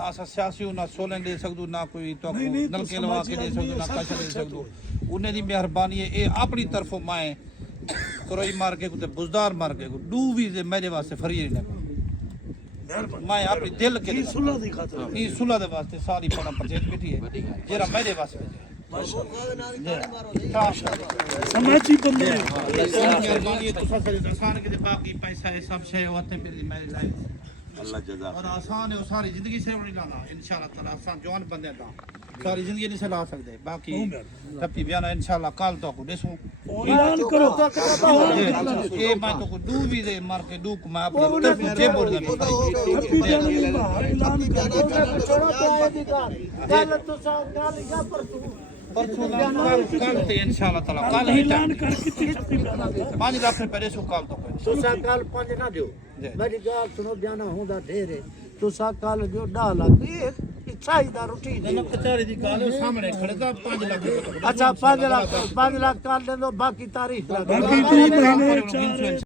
ना असां सियासी ना सोलन दे सकदू ना कोई तो नलके लवा के दे सकदू ना कश दे सकदू उन्हें दी मेहरबानी है ए अपनी तरफों मैं करोई मार के कुते बुजदार मार के डू भी मेरे वास्ते फरी नहीं मैं अपनी दिल के सुलह दी खातिर ई सुलह दे वास्ते सारी पड़ा परचेज बैठी है जेरा मेरे वास्ते समाजी बंदे मेहरबानी है तुसा से आसान के बाकी पैसा है सब शे होते मेरी मेरी लाइफ अल्लाह जज़ा और आसान है सारी जिंदगी से नहीं लाना इंशाल्लाह ताला आसान जवान बंदे दा सारी जिंदगी नहीं से ला सकते बाकी तपी बयान इंशाल्लाह कल तो को देसू ऐलान करो ये मैं तो को दू भी दे मार के दू मैं अपने तरफ जे बोल दे ऐलान करो परसों कल ते इंशाल्लाह ताला कल ही ऐलान कर कितनी 5 लाख रुपए देसू कल तो तुसा कल 5 ना दियो मेरी गाल सुनो बयाना होंदा ढेर है तुसा कल जो 10 लाख ये इच्छा दा रूटीन है कचहरी दी गाल सामने खड़े दा 5 लाख अच्छा 5 लाख कल दे दो बाकी तारीख लगा बाकी 3 महीने